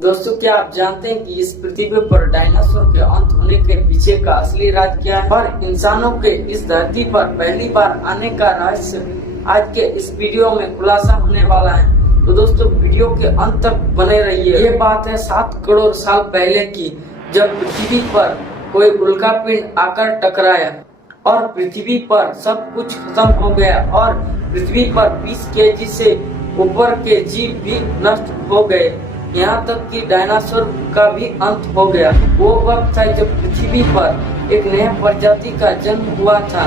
दोस्तों, क्या आप जानते हैं कि इस पृथ्वी पर डायनासोर के अंत होने के पीछे का असली राज क्या है और इंसानों के इस धरती पर पहली बार आने का रहस्य आज के इस वीडियो में खुलासा होने वाला है। तो दोस्तों, वीडियो के अंत तक बने रहिए। ये बात है 7 करोड़ साल पहले की, जब पृथ्वी पर कोई उल्कापिंड आकर टकराया और पृथ्वी पर सब कुछ खत्म हो गया और पृथ्वी पर 20 केजी से ऊपर के जीव भी नष्ट हो गए। यहाँ तक कि डायनासोर का भी अंत हो गया। वो वक्त था जब पृथ्वी पर एक नया प्रजाति का जन्म हुआ था।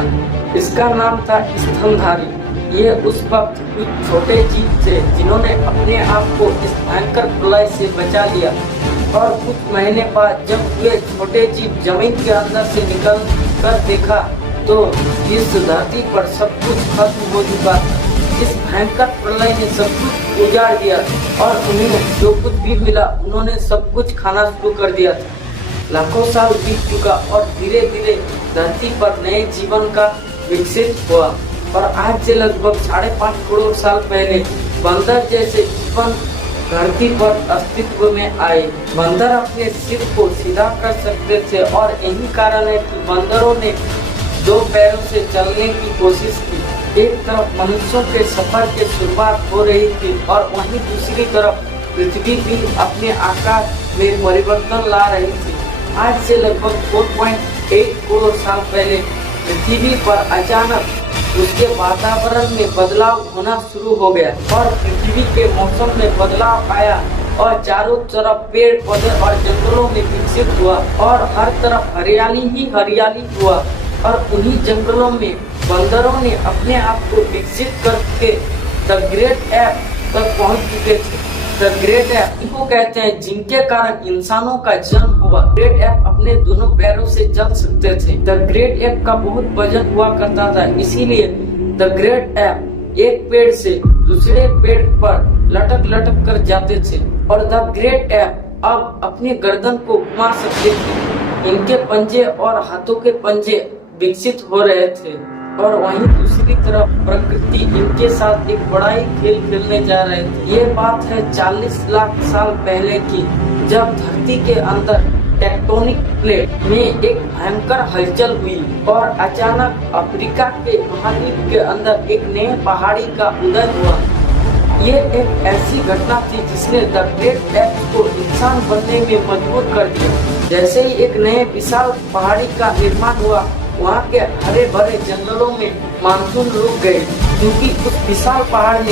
इसका नाम था स्तनधारी। ये उस वक्त कुछ छोटे जीव थे जिन्होंने अपने आप को इस भयंकर प्रलय से बचा लिया। और कुछ महीने बाद जब वे छोटे जीव जमीन के अंदर से निकल कर देखा तो इस धरती पर सब कुछ खत्म हो चुका। इस भयंकर प्रलय ने सब कुछ उजाड़ दिया और उन्हें जो कुछ भी मिला उन्होंने सब कुछ खाना शुरू कर दिया था। लाखों साल बीत चुका और धीरे धीरे धरती पर नए जीवन का विकसित हुआ। और आज से लगभग 5.5 करोड़ साल पहले बंदर जैसे जीवन धरती पर अस्तित्व में आए। बंदर अपने सिर को सीधा कर सकते थे और यही कारण है कि बंदरों ने 2 पैरों से चलने की कोशिश की। एक तरफ मनुष्यों के सफर की शुरुआत हो रही थी और वहीं दूसरी तरफ पृथ्वी भी अपने आकार में परिवर्तन ला रही थी। आज से लगभग 4.8 करोड़ साल पहले पृथ्वी पर अचानक उसके वातावरण में बदलाव होना शुरू हो गया और पृथ्वी के मौसम में बदलाव आया और चारों तरफ पेड़ पौधे और जंगलों में विकसित हुआ और हर तरफ हरियाली ही हरियाली हुआ। और उन्हीं जंगलों में बंदरों ने अपने आप को विकसित करके द ग्रेट एप तक पहुंच चुके थे। द ग्रेट एप इनको कहते हैं जिनके कारण इंसानों का जन्म हुआ। ग्रेट एप अपने दोनों पैरों से चल सकते थे। द ग्रेट एप का बहुत वजन हुआ करता था, इसीलिए द ग्रेट एप एक पेड़ से दूसरे पेड़ पर लटक लटक कर जाते थे। और द ग्रेट एप अब अपनी गर्दन को घुमा सकते थे। इनके पंजे और हाथों के पंजे विकसित हो रहे थे और वहीं दूसरी तरफ प्रकृति इनके साथ एक बड़ा ही खेल खेलने जा रहे थे। ये बात है 40 लाख साल पहले की, जब धरती के अंदर टेक्टोनिक प्लेट में एक भयंकर हलचल हुई और अचानक अफ्रीका के महाद्वीप के अंदर एक नए पहाड़ी का उदय हुआ। ये एक ऐसी घटना थी जिसने द ग्रेट एप को इंसान बनने में मजबूर कर दिया। जैसे ही एक नए विशाल पहाड़ी का निर्माण हुआ, वहाँ के हरे भरे जंगलों में मानसून रुक गए, क्योंकि उस विशाल पहाड़ ने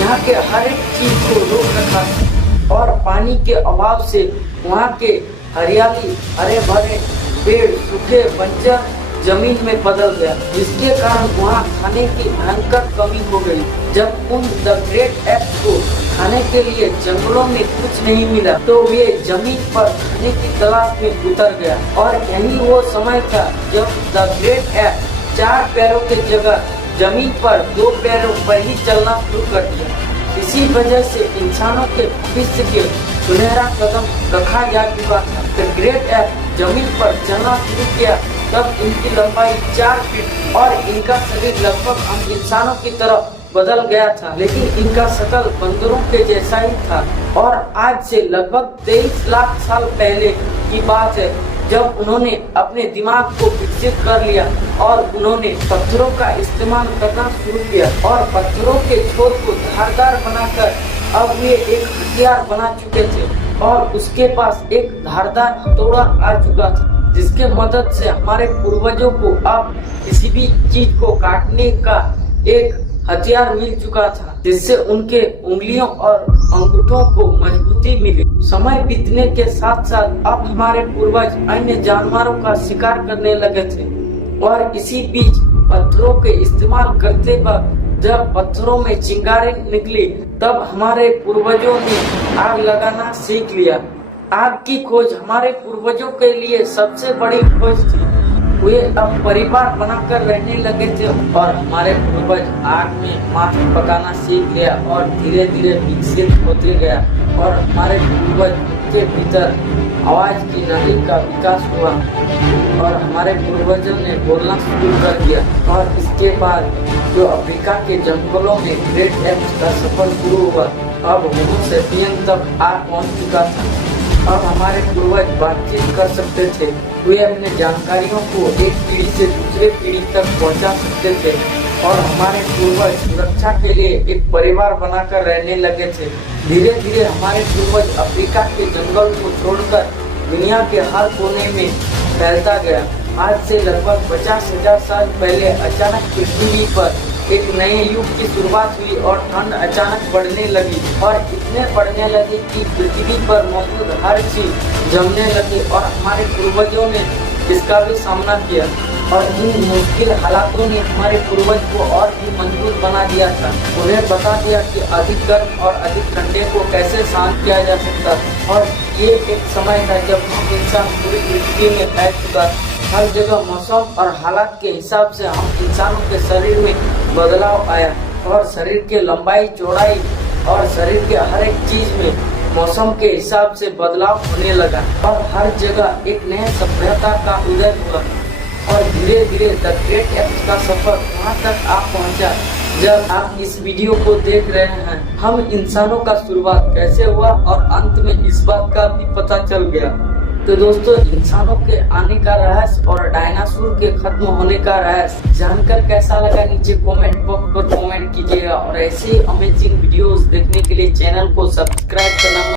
यहाँ के हर एक चीज को रोक रखा और पानी के अभाव से वहाँ के हरियाली हरे भरे पेड़ सूखे बंजर जमीन में बदल गया, जिसके कारण वहाँ खाने की भयंकर कमी हो गई। जब उन द ग्रेट एप को खाने के लिए जंगलों में कुछ नहीं मिला तो वे जमीन पर खाने की तलाश में उतर गया। और यही वो समय था जब द ग्रेट एप 4 पैरों के जगह जमीन पर 2 पैरों पर ही चलना शुरू कर दिया। इसी वजह से इंसानों के भविष्य के सुनहरा कदम रखा जा चुका था। द ग्रेट एप जमीन पर चलना शुरू किया तब इनकी लंबाई 4 फीट और इनका शरीर लगभग हम इंसानों की तरह बदल गया था, लेकिन इनका शक्ल बंदरों के जैसा ही था। और आज से लगभग 23 लाख साल पहले की बात है जब उन्होंने अपने दिमाग को विकसित कर लिया और उन्होंने पत्थरों का इस्तेमाल करना शुरू किया और पत्थरों के छोर को धारदार बनाकर अब ये एक हथियार बना चुके थे और उसके पास एक धारदार हथौड़ा आ चुका था, जिसके मदद से हमारे पूर्वजों को अब किसी भी चीज को काटने का एक हथियार मिल चुका था, जिससे उनके उंगलियों और अंगूठों को मजबूती मिली। समय बीतने के साथ साथ अब हमारे पूर्वज अन्य जानवरों का शिकार करने लगे थे और इसी बीच पत्थरों के इस्तेमाल करते वक्त जब पत्थरों में चिंगारी निकली तब हमारे पूर्वजों ने आग लगाना सीख लिया। आग की खोज हमारे पूर्वजों के लिए सबसे बड़ी खोज थी। वे अब परिवार बनाकर रहने लगे थे और हमारे पूर्वज आग में मांस पकाना सीख लिया और धीरे धीरे विकसित होते गया और हमारे पूर्वज के भीतर आवाज की नली का विकास हुआ और हमारे पूर्वजों ने बोलना शुरू कर दिया। और इसके बाद जो अफ्रीका के जंगलों में ग्रेट एप्स का सफर शुरू हुआ। अब होमो सेपियन तक आ पहुंच चुका था। अब हमारे पूर्वज बातचीत कर सकते थे। वे अपने जानकारियों को एक पीढ़ी से दूसरे पीढ़ी तक पहुंचा सकते थे और हमारे पूर्वज सुरक्षा के लिए एक परिवार बनाकर रहने लगे थे। धीरे धीरे हमारे पूर्वज अफ्रीका के जंगल को छोड़कर दुनिया के हर कोने में फैलता गया। आज से लगभग 50,000 साल पहले अचानक पृथ्वी पर एक नए युग की शुरुआत हुई और ठंड अचानक बढ़ने लगी और इतने बढ़ने लगी कि पृथ्वी पर मौजूद हर चीज जमने लगी और हमारे पूर्वजों ने इसका भी सामना किया। और इन मुश्किल हालातों ने हमारे पूर्वज को और भी मजबूत बना दिया था। उन्हें बता दिया कि अधिक गर्म और अधिक ठंडे को कैसे शांत किया जा सकता। और ये एक समय था जब हम इंसान पूरी पृथ्वी में फैल चुका। हर जगह मौसम और हालात के हिसाब से हम इंसानों के शरीर में बदलाव आया और शरीर के लंबाई चौड़ाई और शरीर के हर एक चीज में मौसम के हिसाब से बदलाव होने लगा और हर जगह एक नए सभ्यता का उदय हुआ। और धीरे धीरे द ग्रेट एप्स का सफर वहाँ तक आ पहुँचा। जब आप इस वीडियो को देख रहे हैं, हम इंसानों का शुरुआत कैसे हुआ और अंत में इस बात का भी पता चल गया। तो दोस्तों, इंसानों के आने का रहस्य और डायनासोर के खत्म होने का रहस्य जानकर कैसा लगा नीचे कमेंट बॉक्स पर कमेंट कीजिएगा और ऐसे अमेजिंग वीडियोस देखने के लिए चैनल को सब्सक्राइब करना